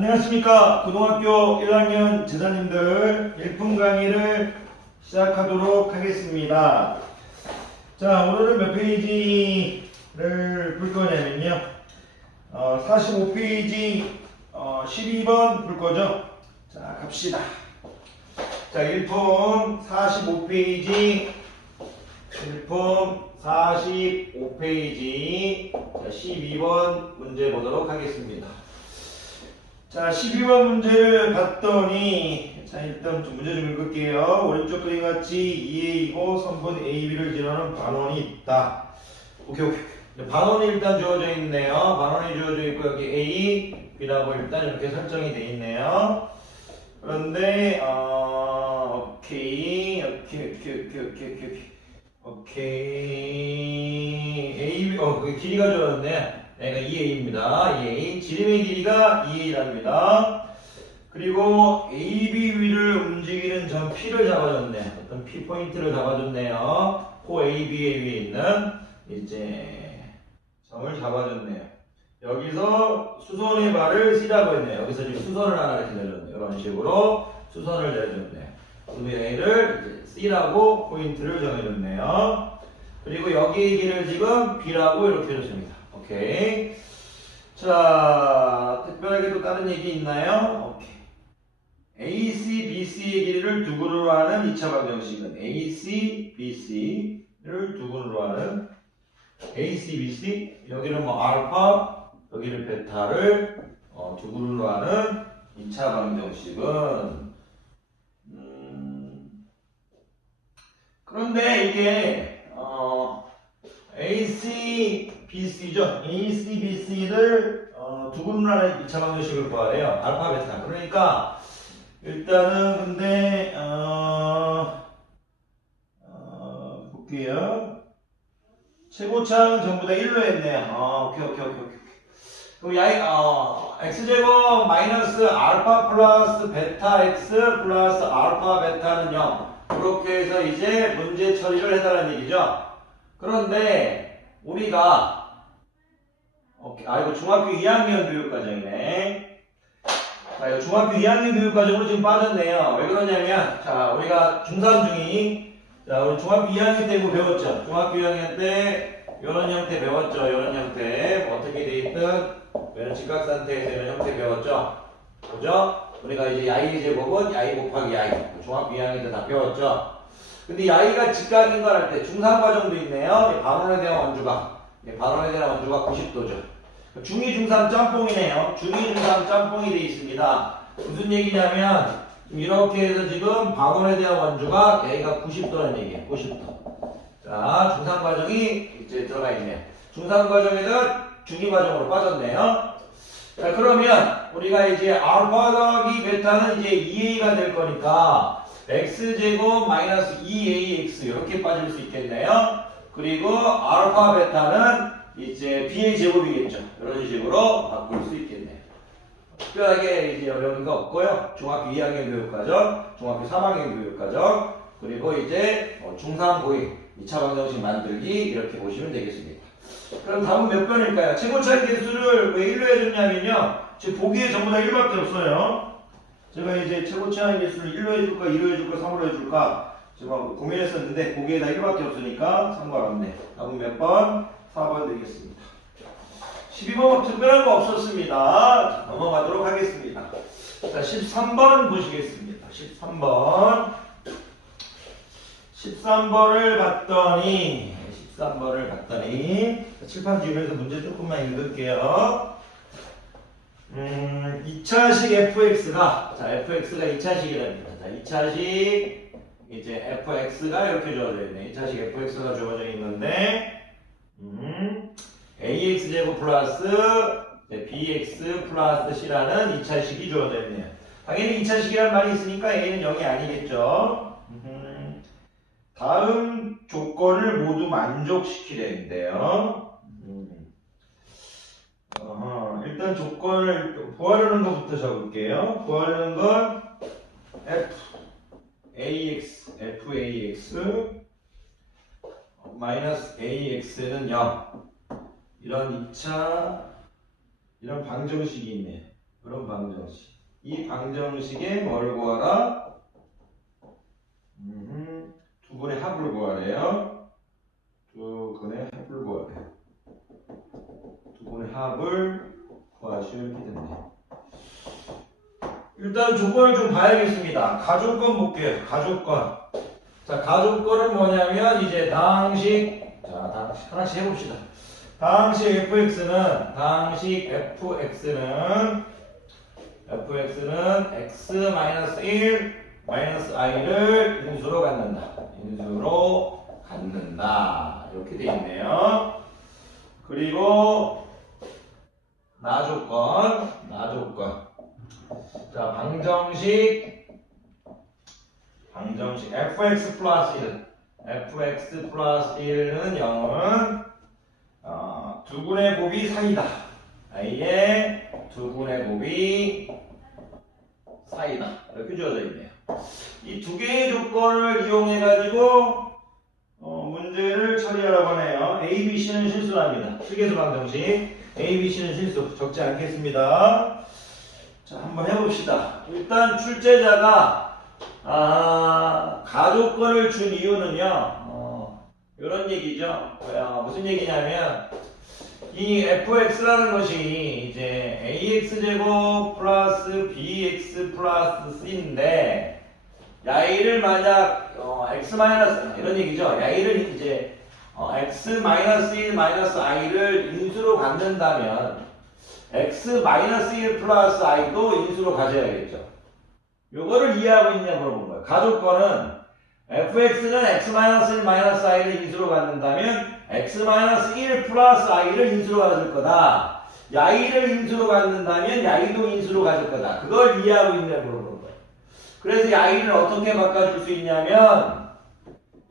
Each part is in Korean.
안녕하십니까. 고등학교 1학년 제자님들 1분 강의를 시작하도록 하겠습니다. 자, 오늘은 몇 페이지를 볼 거냐면요. 45페이지 12번 볼 거죠. 자, 갑시다. 자, 1품 45페이지 1품 45페이지 12번 문제 보도록 하겠습니다. 자, 12번 문제를 봤더니, 자, 일단 좀 문제 좀 읽을게요. 오른쪽 그림 같이 2A이고 선분 AB를 지나는 반원이 있다. 오케이. 반원이 일단 주어져 있네요. 반원이 주어져 있고, 여기 A, B라고 일단 이렇게 설정이 되어 있네요. 그런데, 오케이. A, 그 길이가 주어졌네. 얘가 2A입니다. 2A. 지름의 길이가 2A랍니다. 그리고 AB 위를 움직이는 점 P를 잡아줬네. 어떤 P 포인트를 잡아줬네요. 코 AB의 위에 있는 이제 점을 잡아줬네요. 여기서 수선의 발을 C라고 했네요. 여기서 지금 수선을 하나 이렇게 내줬네요. 이런 식으로 수선을 내줬네요. 그리고 얘를 이제 C라고 포인트를 정해줬네요. 그리고 여기의 길을 지금 B라고 이렇게 해줬습니다. 오케이. 자, 특별하게 또 다른 얘기 있나요? 오케이. AC, BC의 길이를 두 그루로 하는 2차 방정식은 AC, BC를 두 그루로 하는 AC, BC 여기는 뭐 알파, 여기는 베타를 두 그루로 하는 2차 방정식은 그런데 이게 AC, BC죠. AC, BC를 두 그룹으로 하는 2차 방정식을 구하래요. 알파, 베타. 그러니까 일단은 근데 볼게요. 최고차는 전부 다 1로 했네요. 오케이. 그럼 x제곱 마이너스 알파 플러스 베타 x 플러스 알파 베타는 0. 그렇게 해서 이제 문제 처리를 해달라는 얘기죠. 그런데 우리가 이거 중학교 2학년 교육과정이네. 자, 이거 중학교 2학년 교육과정으로 지금 빠졌네요. 왜 그러냐면, 자, 우리가 중3, 중2, 자, 우리 중학교 2학년 때 뭐 배웠죠? 중학교 2학년 때 이런 형태 배웠죠? 이런 형태. 뭐 어떻게 돼 있든, 이런 직각상태에서 이런 형태 배웠죠? 그죠? 우리가 이제 야이 제곱은 야이 곱하기 야이. 중학교 2학년 때 다 배웠죠? 근데 야이가 직각인 걸 할 때 중3 과정도 있네요. 반원에 대한 원주각. 반원에 대한 원주각 90도죠. 중2, 중3 짬뽕이네요. 중2, 중3 짬뽕이 되어 있습니다. 무슨 얘기냐면 이렇게 해서 지금 반원에 대한 원주각 여기가 90도라는 얘기예요. 90도. 자, 중3 과정이 이제 들어가 있네요. 중3 과정에는 중2 과정으로 빠졌네요. 자, 그러면 우리가 이제 알파 더하기 베타는 이제 2A가 될 거니까 x제곱 마이너스 2ax 이렇게 빠질 수 있겠네요. 그리고 알파 베타는 이제 b의 제곱이겠죠. 이런 식으로 바꿀 수 있겠네요. 특별하게 이제 어려운 거 없고요. 중학교 2학년 교육과정, 중학교 3학년 교육과정, 그리고 이제 중3 고익 2차 방정식 만들기 이렇게 보시면 되겠습니다. 그럼 답은 몇 번일까요? 최고차의 개수를 왜 1로 해줬냐면요. 지금 보기에 전부 다 1밖에 없어요. 제가 이제 최고차의 개수를 1로 해줄까, 2로 해줄까, 3으로 해줄까 지금 고민했었는데 보기에 다 1밖에 없으니까 상관없네. 답은 몇 번? 4번 되겠습니다. 12번 특별한 거 없었습니다. 자, 넘어가도록 하겠습니다. 자, 13번 보시겠습니다. 13번을 봤더니 7판 지우면서 문제 조금만 읽을게요. 2차식 fx가, 자, fx가 2차식이랍니다. 자, 2차식, 이제 fx가 이렇게 주어져 있네. 2차식 fx가 주어져 있는데, ax제곱 플러스 bx 플러스 c라는 2차식이 주어져 있네요. 당연히 2차식이라는 말이 있으니까 a는 0이 아니겠죠. 다음 조건을 모두 만족시키려는데요. 일단 조건을 구하려는 것부터 적을게요. 구하려는 건 fax 마이너스 ax는 0. 이런 2차 이런 방정식이 있네. 그런 방정식. 이 방정식에 뭘 구하라? 두 분의 합을 구하래요. 두 분의 합을 구하래요. 두 분의 합을 구하시오. 이렇게 됐네. 일단 조건을 좀 봐야겠습니다. 가족권 볼게요. 가족권. 자, 가족권은 뭐냐면 이제 당식, 자, 하나씩 해봅시다. 당식 fx는 x-1 i를 인수로 갖는다. 이렇게 돼 있네요. 그리고 나조건. 자, 방정식 fx 플러스 1은 0은 두분의 곱이 사이다. i의 두분의 곱이 사이다. 이렇게 주어져 있네요. 이 두 개의 조건을 이용해 가지고 문제를 처리하라고 하네요. A, B, C는 실수랍니다. 실계수 방정식 A, B, C는 실수. 적지 않겠습니다. 자, 한번 해봅시다. 일단 출제자가 가족권을 준 이유는요, 이런 얘기죠. 무슨 얘기냐면, 이 fx라는 것이 이제 ax제곱 플러스 bx 플러스 c인데, 야이를 만약, x 마이너스, 이런 얘기죠. 야이를 이제, x 마이너스 1 마이너스 i를 인수로 갖는다면, x-1 플러스 i도 인수로 가져야겠죠. 요거를 이해하고 있냐 물어본 거예요. 가족권은 fx는 x-1 마이너스 i를 인수로 갖는다면 x-1 플러스 i를 인수로 가질 거다. 야이를 인수로 갖는다면 야이도 인수로 가질 거다. 그걸 이해하고 있냐 물어본 거예요. 그래서 야이를 어떻게 바꿔줄 수 있냐면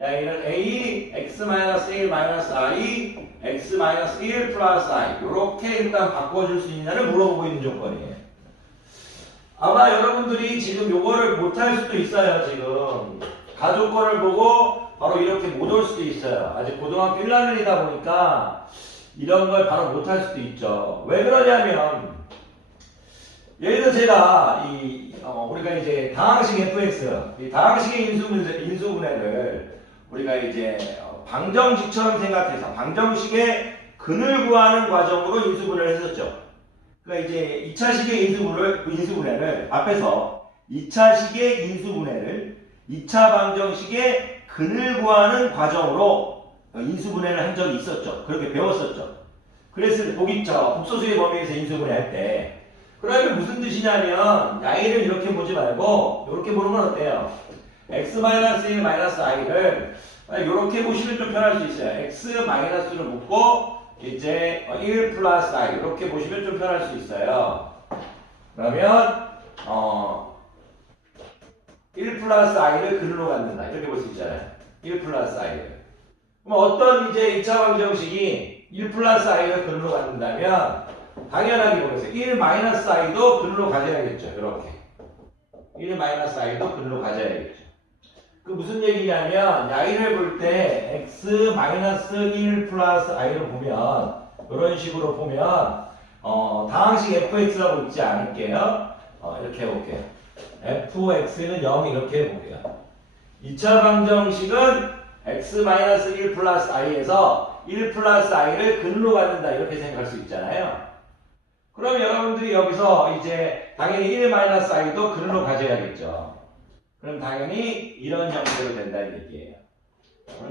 야이를 a x-1 마이너스 i x-1 플러스 i 이렇게 일단 바꿔줄 수 있냐를 물어보고 있는 조건이에요. 아마 여러분들이 지금 요거를 못할 수도 있어요. 지금 가족권을 보고 바로 이렇게 못 올 수도 있어요. 아직 고등학교 1학년이다 보니까 이런 걸 바로 못할 수도 있죠. 왜 그러냐면 예를 들어 제가 우리가 이제 다항식 fx 이 다항식의 인수분해를 우리가 이제 방정식처럼 생각해서 방정식의 근을 구하는 과정으로 인수분해를 했었죠. 그러니까 이제 2차식의 인수분해를 앞에서 2차식의 인수분해를 2차 방정식의 근을 구하는 과정으로 인수분해를 한 적이 있었죠. 그렇게 배웠었죠. 그래서 복소수의 범위에서 인수분해 할 때 그러면 무슨 뜻이냐면 야이를 이렇게 보지 말고 이렇게 보는 건 어때요? x-1 i를 이렇게 보시면 좀 편할 수 있어요. x-를 묶고 이제 1 플러스 i 이렇게 보시면 좀 편할 수 있어요. 그러면 1 플러스 i를 근으로 갖는다. 이렇게 볼 수 있잖아요. 1 플러스 i를. 그럼 어떤 이제 2차 방정식이 1 플러스 i를 근으로 갖는다면 당연하게 보겠어요. 1 마이너스 i도 근으로 가져야겠죠. 이렇게. 1 마이너스 i도 근으로 가져야겠죠. 그 무슨 얘기냐면 야이를 볼 때 x-1 플러스 i를 보면 이런 식으로 보면 다항식 fx라고 있지 않을게요. 이렇게 해볼게요. fx는 0 이렇게 해볼게요. 2차 방정식은 x-1 플러스 i에서 1 플러스 i를 근으로 갖는다 이렇게 생각할 수 있잖아요. 그럼 여러분들이 여기서 이제 당연히 1 마이너스 i도 근으로 가져야겠죠. 그럼 당연히 이런 형태로 된다는 얘기예요.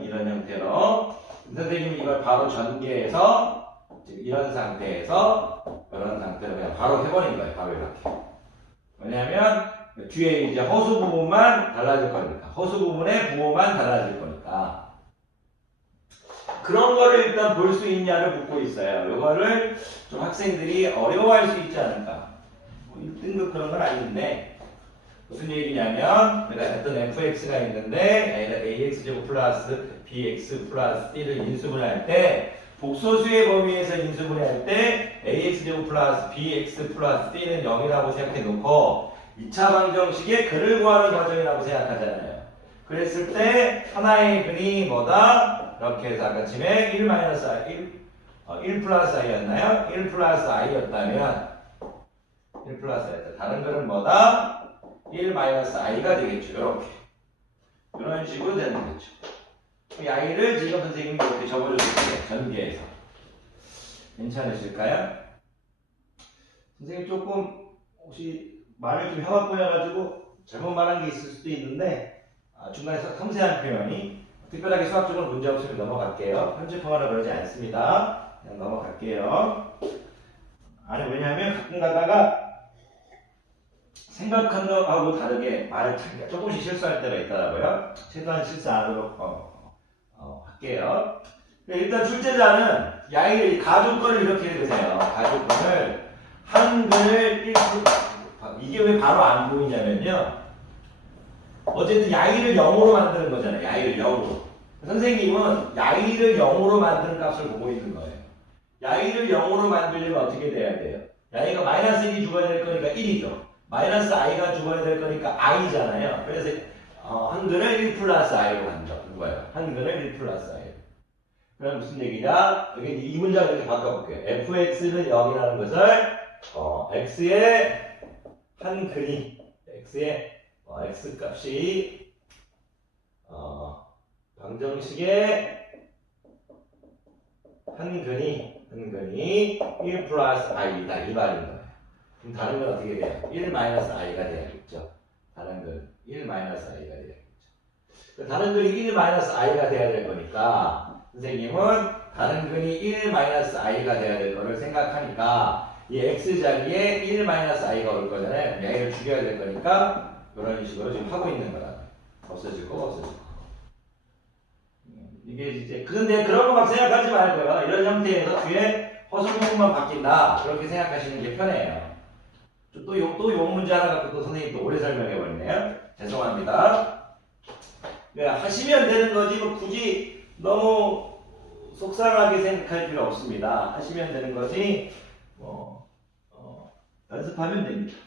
이런 형태로 선생님이 이걸 바로 전개해서 지금 이런 상태로 그냥 바로 해버린 거예요. 바로 이렇게. 왜냐하면 뒤에 이제 허수 부분만 달라질 거니까. 허수 부분의 부호만 달라질 거니까. 그런 거를 일단 볼 수 있냐를 묻고 있어요. 이거를 좀 학생들이 어려워할 수 있지 않을까. 뭐 1등급 그런 건 아닌데 무슨 얘기냐면 내가 어떤 fx가 있는데 ax제곱 플러스 bx 플러스 c를 인수분해할 때 복소수의 범위에서 인수분해할 때 ax제곱 플러스 bx 플러스 c는 0이라고 생각해 놓고 2차 방정식의 근을 구하는 과정이라고 생각하잖아요. 그랬을 때 하나의 근이 뭐다? 이렇게 해서 아까 처음에 1 플러스 i였나요? 1 플러스 i였다면 1 플러스 i. 다른 거는 뭐다? 1 마이너스 i가 되겠죠. 이렇게. 이런 식으로 되는 거죠. 이 i를 지금 선생님이 이렇게 적어줬을 때 전개해서. 괜찮으실까요? 선생님 조금 혹시 말을 좀 혀가 잘못 말한 게 있을 수도 있는데 중간에 섬세한 표현이 특별하게 수학적으로 문제 없으면 넘어갈게요. 편집하거나 그러지 않습니다. 그냥 넘어갈게요. 아니 왜냐하면 가끔 가다가 생각한 거하고 다르게 말을 조금씩 실수할 때가 있더라고요. 최대한 실수 안 하도록 할게요. 일단 출제자는 야의 가족권을 이렇게 읽으세요. 가족권을 한글 1% 이게 왜 바로 안 보이냐면요. 어쨌든 야이를 0으로 만드는 거잖아요. 야이를 0으로. 선생님은 야이를 0으로 만드는 값을 보고 있는 거예요. 야이를 0으로 만들려면 어떻게 돼야 돼요? 야이가 마이너스 1이 죽어야 될 거니까 1이죠. 마이너스 i가 죽어야 될 거니까 i잖아요. 그래서 한글을 1 플러스 i로 만든 거예요. 한글을 1 플러스 i로. 그럼 무슨 얘기냐? 여기 이 문장을 이렇게 바꿔볼게요. fx는 0이라는 것을 x의 한글이 x의 x 값이 방정식의 한근이 1 플러스 i다 이 말인 거예요. 그럼 다른 건 어떻게 돼요? 1 마이너스 i가 돼야겠죠. 다른 건 1 마이너스 i가 돼야겠죠. 다른 근이 1 마이너스 i가 돼야 될 거니까 선생님은 다른 근이 1 마이너스 i가 돼야 될 거를 생각하니까 이 x 자리에 1 마이너스 i가 올 거잖아요. i를 죽여야 될 거니까 이런 식으로 지금 하고 있는 거라. 없어지고. 이게 이제 근데 그런 거 막 생각하지 말고요. 이런 형태에서 뒤에 허수 부분만 바뀐다. 그렇게 생각하시는 게 편해요. 또 요 문제 하나 갖고 또 선생님 또 오래 설명해 버리네요. 죄송합니다. 네, 하시면 되는 거지 뭐 굳이 너무 속상하게 생각할 필요 없습니다. 하시면 되는 거지 연습하면 됩니다.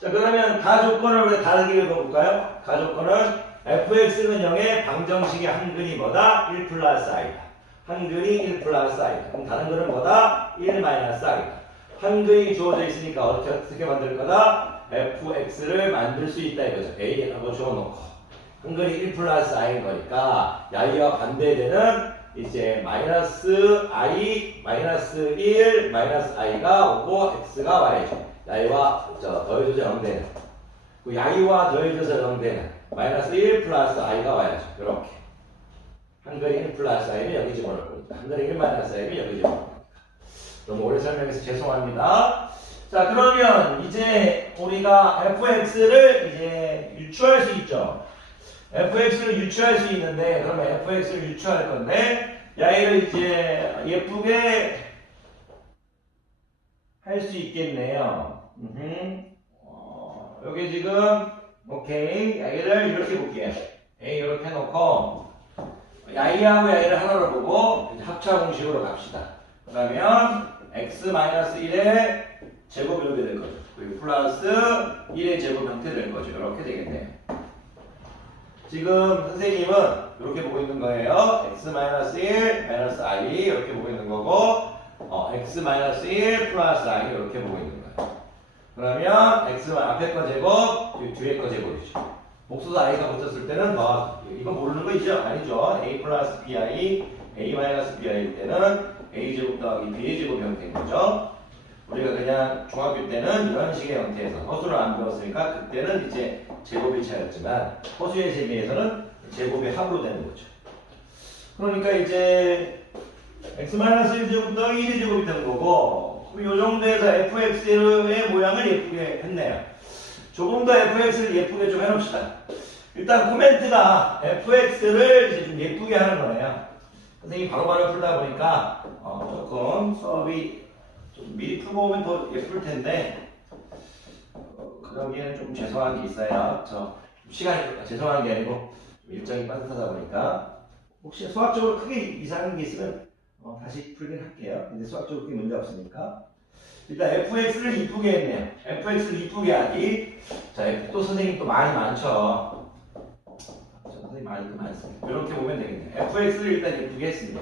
자 그러면 가조건을 우리 다르게 읽어볼까요? 가조건은 fx는 0의 방정식의 한근이 뭐다? 1 플러스 i다. 한근이 1 플러스 i다. 그럼 다른 거는 뭐다? 1 마이너스 i다. 한근이 주어져 있으니까 어떻게 만들 거다? fx를 만들 수 있다 이거죠. a라고 주어놓고 한근이 1 플러스 i인 거니까 야이와 반대되는 이제 마이너스 i, 마이너스 1, 마이너스 i가 오고 x가 와야죠. 야이와 더해져서 0되는 그 야이와 더해져서 0되는 마이너스 1 플러스 i가 와야죠. 이렇게 한글이 1 플러스 i면 여기 집어넣을 거니까 한글이 1 마이너스 i면 여기 집어넣을 거니까 너무 오래 설명해서 죄송합니다. 자 그러면 이제 우리가 fx를 이제 유추할 수 있죠. fx를 유추할 수 있는데 그러면 fx를 유추할 건데 야이를 이제 예쁘게 할 수 있겠네요. 여기 지금 오케이 야이를 이렇게 볼게요. A 이렇게 해놓고 야이하고 야이를 하나로 보고 이제 합차 공식으로 갑시다. 그러면 x-1의 제곱 이렇게 될 거죠. 그리고 플러스 1의 제곱 형태 될 거죠. 이렇게 되겠네요. 지금 선생님은 이렇게 보고 있는 거예요. x-1 마이너스 i 이렇게 보고 있는 거고 x-1 플러스 i 이렇게 보고 있는 거예요. 그러면 x 앞에 거 제곱 뒤에 거 제곱이죠. 복수도 i가 붙었을 때는 이거 모르는 거 있죠? 아니죠. a 플러스 bi a 마이너스 bi일 때는 a 제곱 더하기 b의 제곱 형태인 거죠. 우리가 그냥 중학교 때는 이런 식의 형태에서 허수를 안 배웠으니까 그때는 이제 제곱이 차였지만 허수의 세계에서는 제곱의 합으로 되는 거죠. 그러니까 이제 x-1제곱 더하기 1의 제곱이 되는 거고 이 정도에서 fx의 모양을 예쁘게 했네요. 조금 더 fx를 예쁘게 좀 해놓읍시다. 일단 코멘트가 fx를 이제 좀 예쁘게 하는 거예요. 선생님이 바로바로 풀다 보니까 조금 수업이 좀 미리 풀고 오면 더 예쁠 텐데 그러기에는 좀 죄송한 게 있어요. 시간이 죄송한 게 아니고 일정이 빠듯하다 보니까 혹시 수학적으로 크게 이상한 게 있으면 다시 풀긴 할게요. 근데 수학적으로 크게 문제 없으니까 일단 fx를 이쁘게 했네요. fx를 이쁘게 하기. 자, 또 선생님 또 말이 많죠. 선생님 말이 또 많습니다. 이렇게 보면 되겠네요. fx를 일단 예쁘게 했습니다.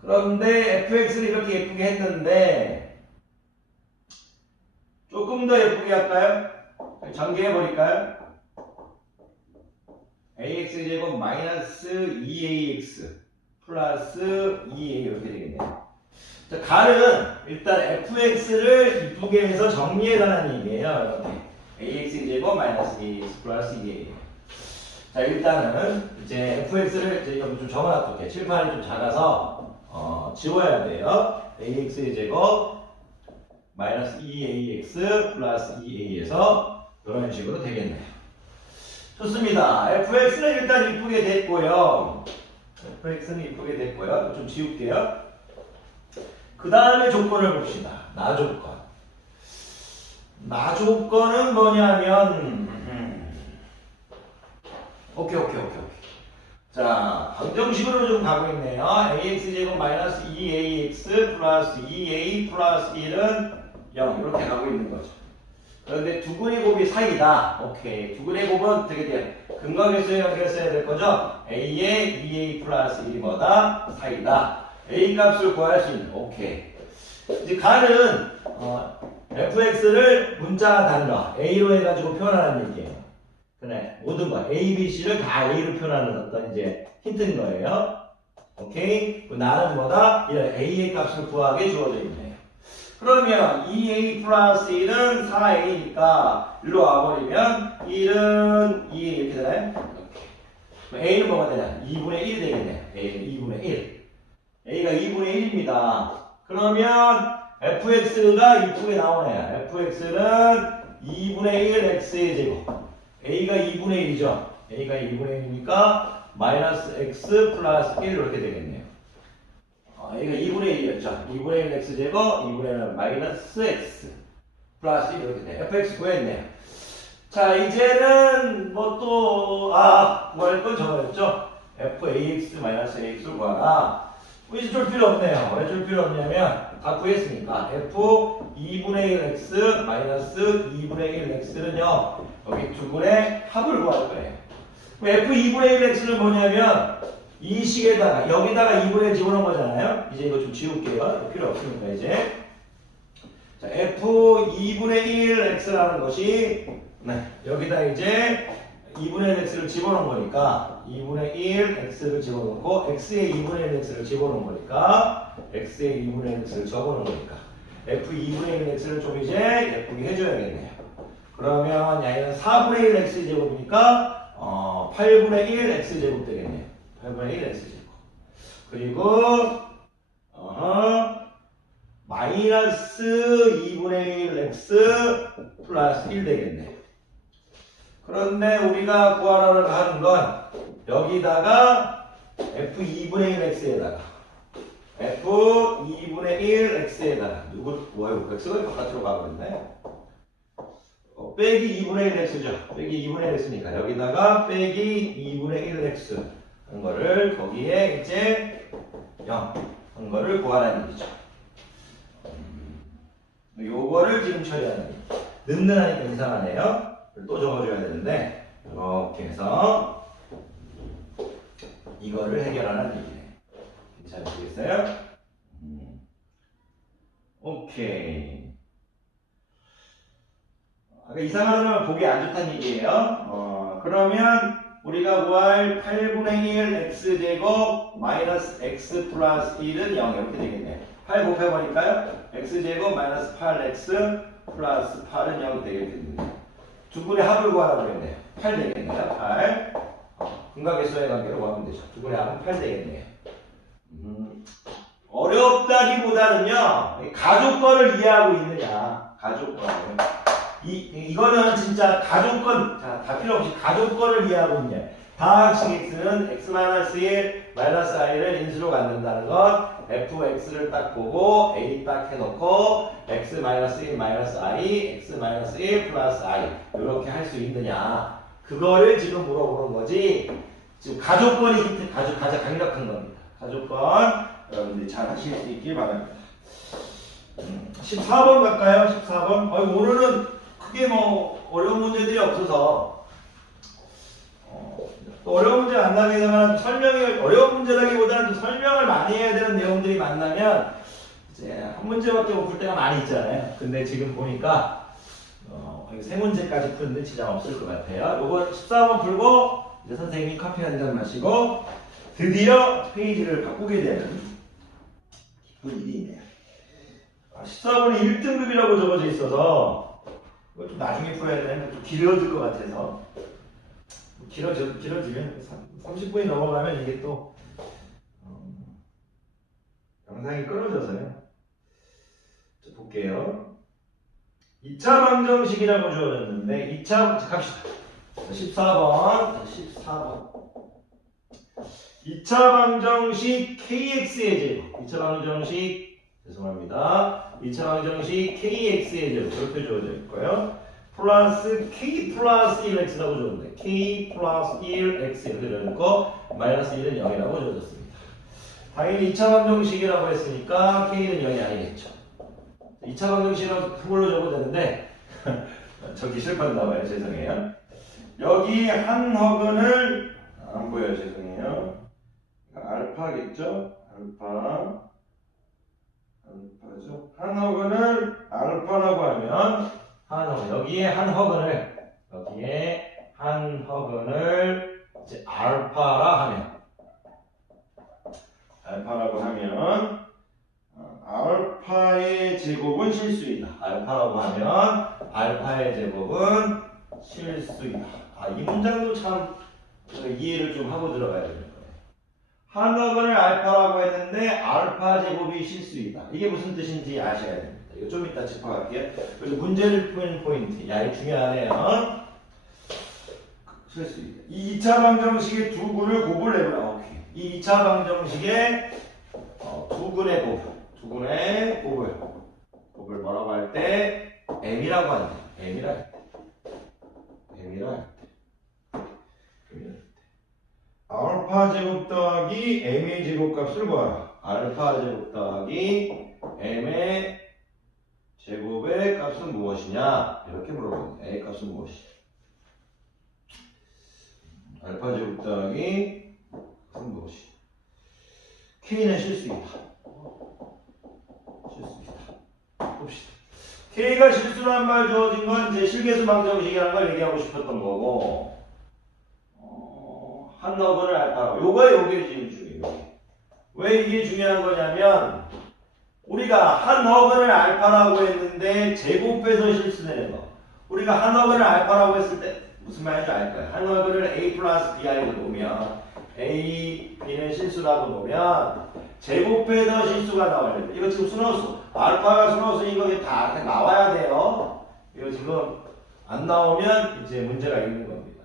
그런데 fx를 이렇게 예쁘게 했는데 조금 더 예쁘게 할까요? 전개해버릴까요? ax제곱 마이너스 2ax 플러스 2a 이렇게 되겠네요. 자, 가는 일단 fx를 이쁘게 해서 정리해달라는 얘기예요. 이렇게 ax제곱 마이너스 2ax 플러스 2a. 자, 일단은 이제 fx를 이제 여기 좀 적어놔둘게요. 칠판이 좀 작아서 지워야 돼요. ax제곱 마이너스 2ax 플러스 2a에서 이런 식으로 되겠네요. 좋습니다. fx는 일단 이쁘게 됐고요. fx는 이쁘게 됐고요. 좀 지울게요. 그 다음에 조건을 봅시다. 나 조건. 나 조건은 뭐냐면 오케이. 자, 방정식으로 좀 가고 있네요. ax제곱 마이너스 2ax 플러스 2a 플러스 1은 0 이렇게 가고 있는 거죠. 그런데 두근의 곱이 사이다. 오케이. 두근의 곱은 어떻게 돼요? 근각에서 연결했어야 될 거죠? a의 2a 플러스 1이 뭐다? 사이다. a 값을 구할 수 있는. 오케이. 이제 가는 fx를 문자 단러 a로 해가지고 표현하는 얘기예요. 그래. 모든 거 a, b, c를 다 a로 표현하는 어떤 이제 힌트인 거예요. 오케이. 나는 뭐다? 이런 a의 값을 구하게 주어져 있네요. 그러면 2a 플러스 1은 4a니까 일로 와버리면 1은 2a 이렇게 되나요? 이렇게. a는 뭐가 되냐? 2분의 1이 되겠네요. a는 2분의 1. a가 2분의 1입니다. 그러면 fx가 이쁘게 나오네요. fx는 2분의 1 x의 제곱. a가 2분의 1이죠. a가 2분의 1이니까 마이너스 x 플러스 1 이렇게 되겠네요. a가 2분의 1이었죠. 2분의 1 x제곱 2분의 1 마이너스 x 플러스 1 이렇게 돼요. fx 구했네요. 자, 이제는 뭐 또 구할 건 저거였죠. fax 마이너스 ax를 구하라. 이제 줄 필요 없네요. 왜 줄 필요 없냐면 다 구했으니까 f 2분의 1 x 마이너스 2분의 1 x는요. 여기 두 분의 합을 구할 거예요. f 2분의 1 x는 뭐냐면 이 식에다가 여기다가 2분의 1 집어넣은 거잖아요. 이제 이거 좀 지울게요. 필요 없으니까 이제. 자, f 2분의 1 x라는 것이 여기다 이제 2분의 1 x를 집어넣은 거니까 2분의 1 x를 집어넣고 x의 2분의 1 x를 집어넣은 거니까 x의 2분의 1 x를 적어놓은 거니까 f 2분의 1 x를 좀 이제 예쁘게 해줘야겠네요. 그러면 얘는 4분의 1 x 제곱이니까 8분의 1 x 제곱 되겠네요. 8분의 1 x 제곱. 그리고 마이너스 2분의 1 x 플러스 1 되겠네요. 그런데 우리가 구하라고 하는 건 여기다가 f 2분의 1 x에다가 f 2분의 1 x에다가 뭐예요? x가 바깥으로 가버렸나요? 빼기 2분의 1 x죠. 빼기 2분의 1 x니까 여기다가 빼기 2분의 1 x 한 거를 거기에 이제 0 한 거를 구하라는 얘기죠. 요거를 지금 처리하는 얘기. 늦는하니까 이상하네요. 또 적어줘야 되는데 이렇게 해서 이거를 해결하는 얘기네. 괜찮으시겠어요? 오케이. 아까 이상하면 보기 안 좋다는 얘기예요. 그러면 우리가 구할 8분의 1 x제곱 마이너스 x 플러스 1은 0 이렇게 되겠네요. 8 곱해버릴까요? x제곱 마이너스 8x 플러스 8은 0 되겠겠네요. 두 분의 합을 구하라고 했네요. 8 되겠네요. 8. 근각의 관계로 구하면 되죠. 두 분의 합은 8 되겠네요. 어렵다기보다는요, 가족권을 이해하고 있느냐. 가족권. 이거는 진짜 가족권, 다 필요 없이 가족권을 이해하고 있냐. 다항식 x는 x-1 마이너스 i를 인수로 갖는다는 건 fx를 딱 보고 a 딱 해놓고 x-1 마이너스 i, x-1 플러스 i 이렇게 할 수 있느냐. 그거를 지금 물어보는 거지. 지금 가족권이 힌트, 가장 강력한 겁니다. 가족권 여러분들이 잘 하실 수 있길 바랍니다. 14번 갈까요? 14번. 오늘은 크게 뭐 어려운 문제들이 없어서 또 어려운 문제 만나게 되면 설명이 어려운 문제라기보다는 좀 설명을 많이 해야 되는 내용들이 만나면 이제 한 문제밖에 못 풀 때가 많이 있잖아요. 근데 지금 보니까 세 문제까지 푸는데 지장 없을 것 같아요. 요거 14번 풀고 이제 선생님이 커피 한 잔 마시고 드디어 페이지를 바꾸게 되는 기쁜 일이 있네요. 14번이 1등급이라고 적어져 있어서 이거 좀 나중에 풀어야 되는데 좀 길어질 것 같아서 길어지면 30분이 넘어가면 이게 또 영상이 끊어져서요. 자, 볼게요. 2차 방정식이라고 주어졌는데 2차 갑시다. 14번 2차 방정식 kx의 제곱 2차 방정식 죄송합니다. 2차 방정식 kx의 제곱 이렇게 주어져 있고요. 플러스 k 플러스 1x라고 주어졌는데 k 플러스 1x 이렇게 주어졌고 마이너스 1은 0이라고 주어졌습니다. 당연히 2차 방정식이라고 했으니까 k는 0이 아니겠죠. 2차 방정식은 그걸로 적어도 되는데 저기 실판 나와요. 죄송해요. 여기 한 허근을 안 보여요. 죄송해요. 알파겠죠? 알파죠? 한 허근을 알파라고 하면 여기에 한 허근을 이제 알파라고 하면 알파의 제곱은 실수이다. 알파라고 하면 알파의 제곱은 실수이다. 이 문장도 참 이해를 좀 하고 들어가야 될 거예요. 한 허근을 알파라고 했는데 알파 제곱이 실수이다. 이게 무슨 뜻인지 아셔야 됩니다. 이거 좀 이따 짚어갈게요. 그래서 문제를 푸는 포인트. 이거 중요하네요. 실수이다. 이 2차 방정식의 두 근을 곱을 내보라. 이 2차 방정식의 두 근의 곱을 뭐라고 할 때 m이라고 한다. m이라 할 때. 알파 제곱 더하기 m의 제곱값을 구하라. 알파 제곱 더하기 m의 제곱의 값은 무엇이냐? 이렇게 물어보는 a 값은 무엇이냐? 알파 제곱 더하기 값은 무엇이냐? k는 실수이다. 봅시다. k가 실수란 말 주어진 건 이제 실계수 방정식이라는 걸 얘기하고 싶었던 거고, 한 허근을 알파라고. 요게 지금 중요해요. 왜 이게 중요한 거냐면, 우리가 한 허근을 알파라고 했는데 제곱해서 실수되는 거. 우리가 한 허근을 알파라고 했을 때 무슨 말인지 알 거예요. 한 허근을 a 플러스 bi로 놓으면 a, b는 실수라고 놓으면 제곱해서 실수가 나와야 돼요. 이거 지금 순호수. 알파가 순호수 이거 다 나와야 돼요. 이거 지금 안 나오면 이제 문제가 있는 겁니다.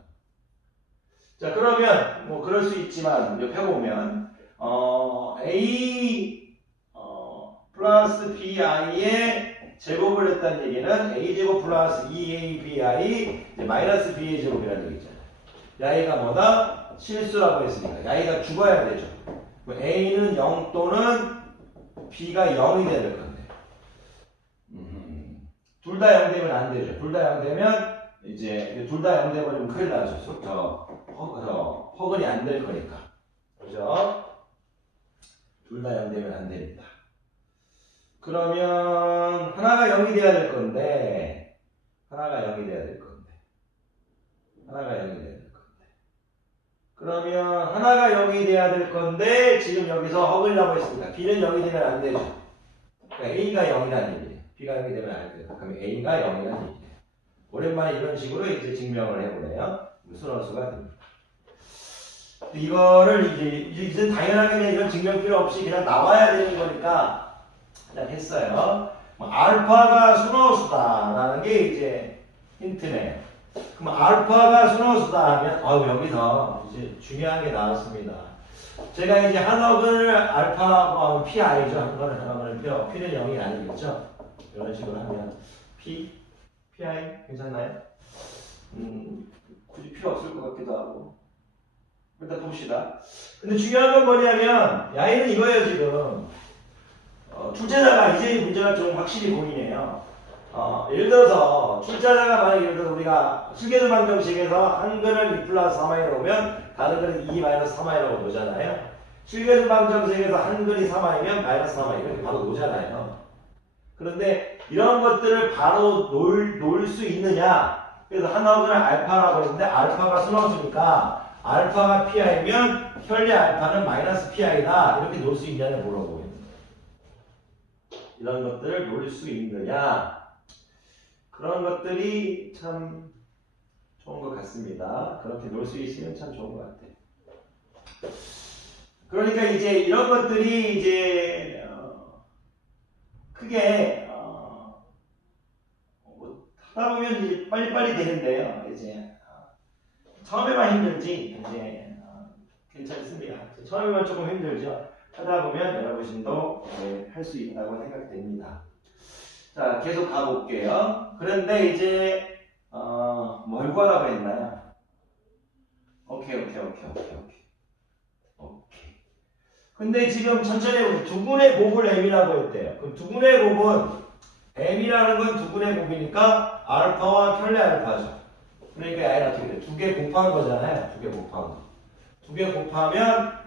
자, 그러면 뭐 그럴 수 있지만 옆에 보면 a 플러스 bi의 제곱을 했다는 얘기는 a제곱 플러스 2abi 이제 마이너스 b의 제곱이라는 얘기잖아요. 야이가 뭐다? 실수라고 했으니까 야이가 죽어야 되죠. a는 0 또는 b가 0이 돼야 될 건데 둘 다 0 되면 안 되죠. 둘 다 0 되면 이제 둘 다 0 되면 큰일 나죠. 허근이 안 될 거니까. 그죠? 둘 다 0 되면 안 됩니다. 그러면 하나가 0이 돼야 될 건데 그러면 하나가 0이 돼야 될 건데 지금 여기서 허근이라고 했습니다. b는 0이 되면 안 되죠. 그러니까 a가 0이라는 얘기예요. b가 0이 되면 안 돼요. 그럼 a가 0이라는 얘기예요. 오랜만에 이런 식으로 이제 증명을 해보네요. 순원수가 됩니다. 이거를 이제 당연하게 그냥 이런 증명 필요 없이 그냥 나와야 되는 거니까 그냥 했어요. 알파가 순호수다라는 게 이제 힌트네요. 그럼 알파가 순호수다 하면 여기서 이제 중요한 게 나왔습니다. 제가 이제 한억을 알파하고 pi죠. 한억을 p는 0이 아니겠죠. 이런 식으로 하면 pi 괜찮나요? 굳이 필요 없을 것 같기도 하고. 일단 봅시다. 근데 중요한 건 뭐냐면 야이는 이거예요 지금. 출제자가 이제 문제가 좀 확실히 보이네요. 예를 들어서 출제자가 만약 예를 들어서 우리가 실계수 방정식에서 한 근을 2 플러스 3i로 오면 다른 근은 2 마이너스 3i라고 놓잖아요. 실계수 방정식에서 한 근이 3i면 마이너스 3i 이렇게 바로 놓잖아요. 그런데 이런 것들을 바로 놓을 수 있느냐? 그래서 한 허그는 알파라고 했는데 알파가 순허수니까 알파가 pi면 현리 알파는 마이너스 pi다 이렇게 놓을 수 있냐를 물어보고 있는 거예요. 이런 것들을 놓을 수 있느냐? 그런 것들이 참 좋은 것 같습니다. 그렇게 놓을 수 있으면 참 좋은 것 같아요. 그러니까 이제 이런 것들이 이제 크게 뭐 하다 보면 이제 빨리빨리 되는데요. 이제 처음에만 힘들지 이제 괜찮습니다. 처음에만 조금 힘들죠. 하다 보면 여러분도 할 수 있다고 생각됩니다. 자, 계속 가볼게요. 그런데 이제 뭘 구하라고 했나요? 오케이. 근데 지금 천천히 보면 두분의 곱을 m이라고 했대요. 그럼 두분의 곱은 m이라는 건 두분의 곱이니까 알파와 편리 알파죠. 그러니까 아이는 어떻게 돼? 두 개 곱한 거잖아요. 두 개 곱한 거. 두 개 곱하면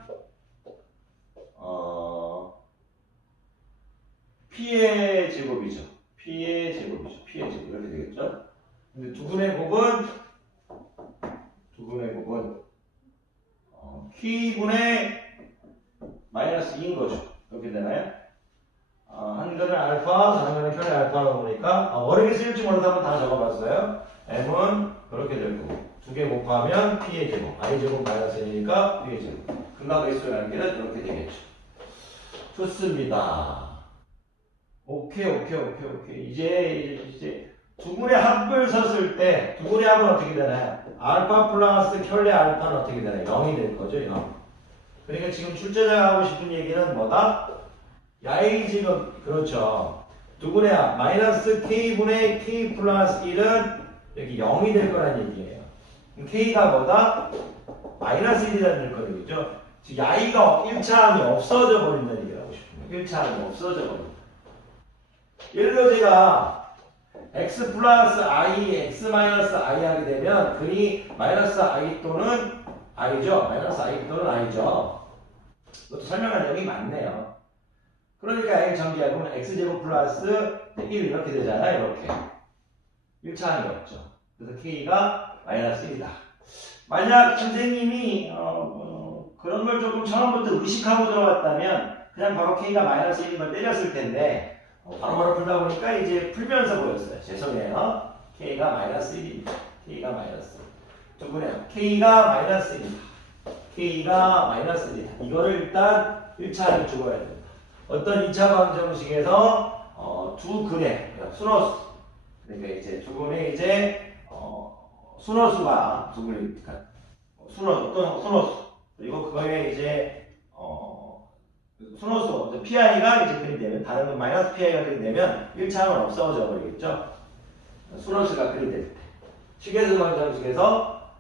p의 제곱이죠. p의 제곱 이렇게 되겠죠. 근데 두분의 곱은 q분의 마이너스 2인 거죠. 이렇게 되나요? 한 거는 알파, 다른 거는 편의 알파라고 보니까 어렵게 쓸지 몰라서 한번 다 적어봤어요. m은 그렇게 될 거고 두 개 곱하면 p의 제곱, i 제곱 마이너스 1이니까 p의 제곱. 근각 x의 관계는 이렇게 되겠죠. 좋습니다. 오케이. 이제 두 분의 합을 섰을 때 두 분의 합은 어떻게 되나요? 알파 플러스 켤레 알파는 어떻게 되나요? 0이 될 거죠, 0. 그러니까 지금 출제자가 하고 싶은 얘기는 뭐다? 야이 지금 그렇죠. 두 분의 합 마이너스 k분의 k 플러스 1은 여기 0이 될 거란 얘기예요. 그럼 k가 뭐다? 마이너스 1이라는 거죠. 지금 야이가 1차함이 없어져 버린다는 얘기를 하고 싶은 거예요. 1차함이 없어져 버린다. 예를 들어 제가 x 플러스 i, x 마이너스 i 하게 되면 그이 마이너스 i 또는 i죠. 마이너스 i 또는 i죠. 이것도 설명할 내용이 많네요. 그러니까 a 전개하면 x제곱 플러스 1 이렇게 되잖아요. 이렇게 1차함이 없죠. 그래서 k가 마이너스 1이다. 만약 선생님이 그런 걸 조금 처음부터 의식하고 들어왔다면 그냥 바로 k가 마이너스 1인 걸 때렸을 텐데 바로바로 풀다 보니까 이제 풀면서 보였어요. 죄송해요. k가 마이너스 1입니다. k가 마이너스 1. 누구네요? k가 마이너스 1이다. k가 마이너스 1이다. 이거를 일단 1차를 죽어야 됩니다. 어떤 2차 방정식에서 두 근의 순호수 그러니까 이제 두 근의 이제 순호수가 두 근이 순호수 또는 순호수 그리고 그거에 이제 순호수 pi가 이제 그리 되면 다른 건 마이너스 pi가 그리 되면 1차함은 없어져 버리겠죠. 순호수가 그리 될 때 식외수 방정식에서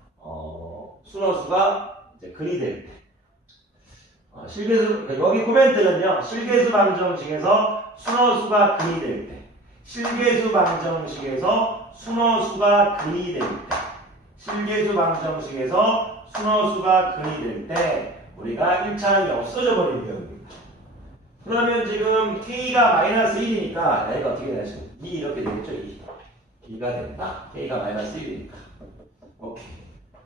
순호수가 이제 그리 될 때 실계수 여기 코멘트는요. 실계수 방정식에서 순호수가 그리 될 때 실계수 방정식에서 순호수가 그리 될 때 실계수 방정식에서 순호수가 그리 될 때 우리가 1차함이 없어져 버리는 경우입니다. 그러면 지금 k가 마이너스 1이니까 얘가 어떻게 되나요? 2 이렇게 되겠죠? 2가 된다. k가 마이너스 1이니까. 오케이.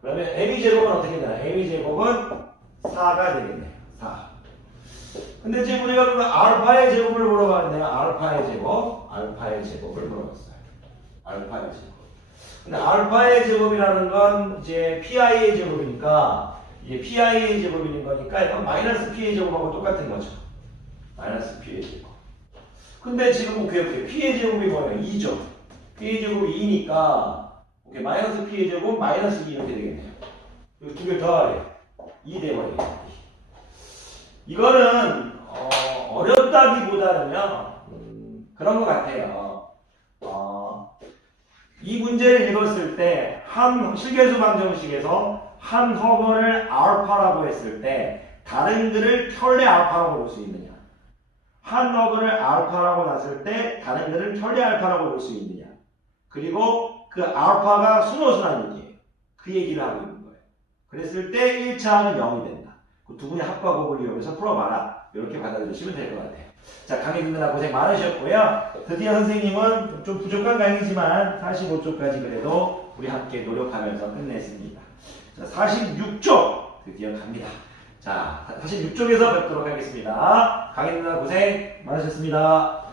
그러면 m의 제곱은 어떻게 되나요? m의 제곱은 4가 되겠네요. 4. 근데 지금 우리가 알파의 제곱을 물어봤네요. 알파의 제곱을 물어봤어요. 알파의 제곱. 근데 알파의 제곱이라는 건 이제 pi의 제곱이니까 이게 pi의 제곱인 거니까 이건 마이너스 p의 제곱하고 똑같은 거죠. 마이너스 p의 제곱. 근데 지금 오케이. p의 제곱이 뭐예요? 2죠. p의 제곱이 2니까 오케이 마이너스 p의 제곱 마이너스 2 이렇게 되겠네요. 이거 두 개 더하래. 2 돼버리겠네. 이거는 어렵다기보다는요 그런 것 같아요. 이 문제를 읽었을 때 한 실계수 방정식에서 한 허근을 알파라고 했을 때 다른 글을 켤레 알파라고 볼 수 있느냐? 한 허근을 알파라고 놨을 때 다른 글을 켤레 알파라고 볼 수 있느냐? 그리고 그 알파가 순호수라는 얘기예요. 그 얘기를 하고 있는 거예요. 그랬을 때 1차는 0이 된다. 그 두 분의 합과 곱을 이용해서 풀어봐라. 이렇게 받아들이시면 될 것 같아요. 자, 강의 듣느라 고생 많으셨고요. 드디어 선생님은 좀 부족한 강의지만 45쪽까지 그래도 우리 함께 노력하면서 끝냈습니다. 자, 46쪽 드디어 갑니다. 자, 46쪽에서 뵙도록 하겠습니다. 강의 듣느라 고생 많으셨습니다.